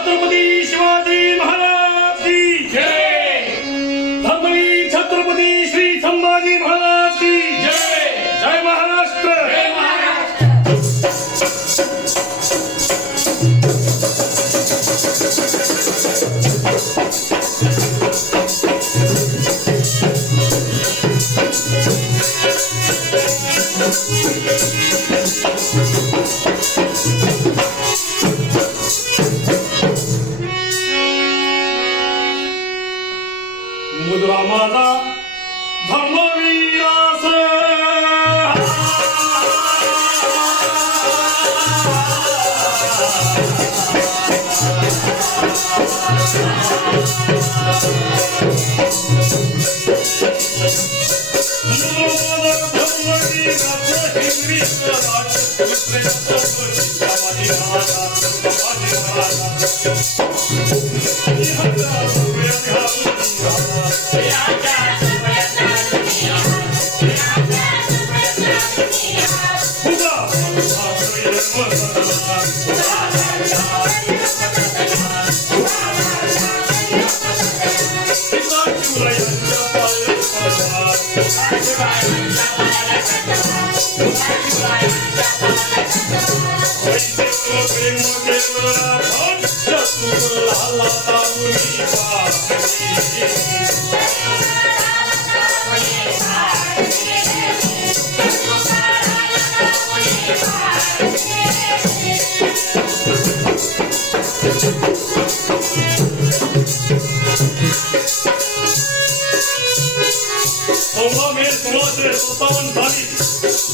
छत्रपती शिवाजी महाराज की जय। धर्मवीर छत्रपती श्री संभाजी महाराज की जय। जय महाराष्ट्र। जय महाराष्ट्र। मुद्रा माझा धर्मवीरास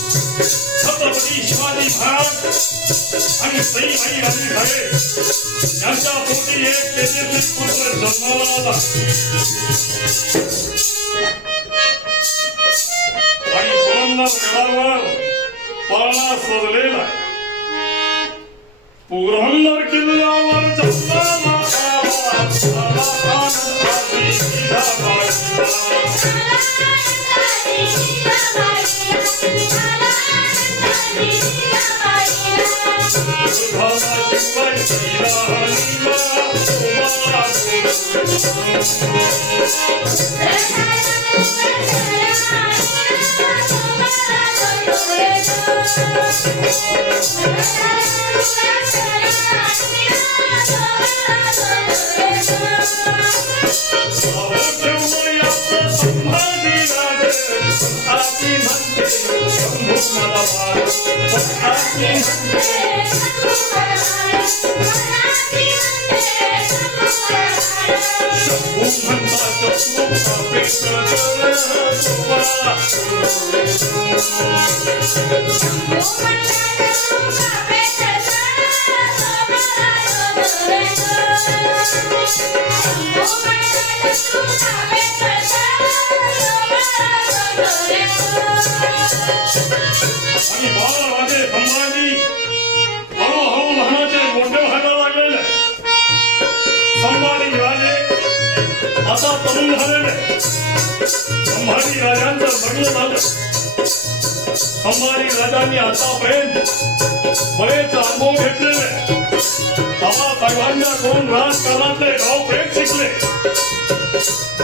छत्रपती शिवाजी महाराज आणि सई आई राणी घाले यांच्या पोटी एक तेजस्वी पुत्र जन्माला आला आणि पुरंदर गडावर पाळणा सजलेला पुरंदर किल्ल्यावर जन्माला तरुण झालेले संभाजी राजांचं लग्न झालं. संभाजी राजांनी आतापर्यंत बरेच अनुभव घेतलेले बाबासाहेबांकडून राजकारणातले गावप्रेम शिकले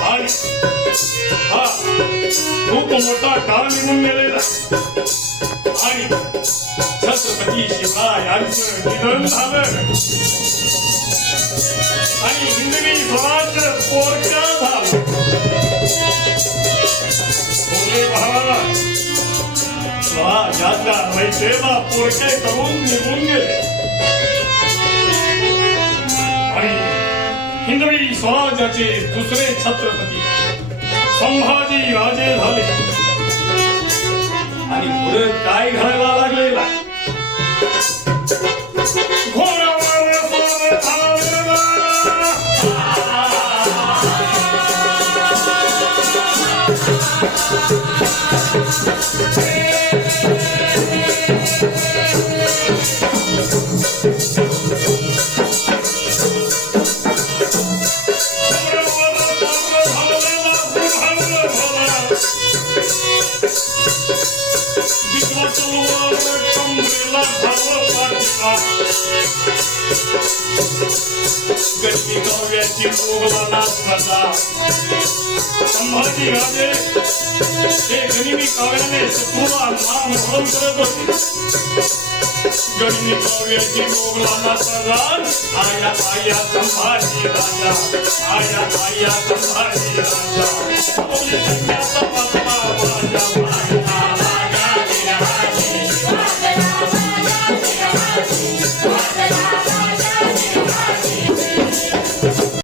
आणि हा खूप मोठा काळ निघून गेलेला आणि छत्रपती शिवराय यांचं निधन झालं आणि हिंदवी स्वराज्य पोरक्या झालं. भोले महाराज स्वराज्याच्या मैत्रेला पोरके करून निघून गेले आणि हिंदवी स्वराज्याचे दुसरे छत्रपती संभाजी राजे झाले आणि पुढे काय घडायला लागलेला गणवी काव्याची मोगलाला प्रजा संभाजी राजे हे गणवी काव्याने सत्वला नाम हळून करत होते गणवी काव्याची मोगलाला प्रजा आया आया संभाजी राजा आया आया संभाजी राजा आपल्या सैन्याचा पातळा माझ्या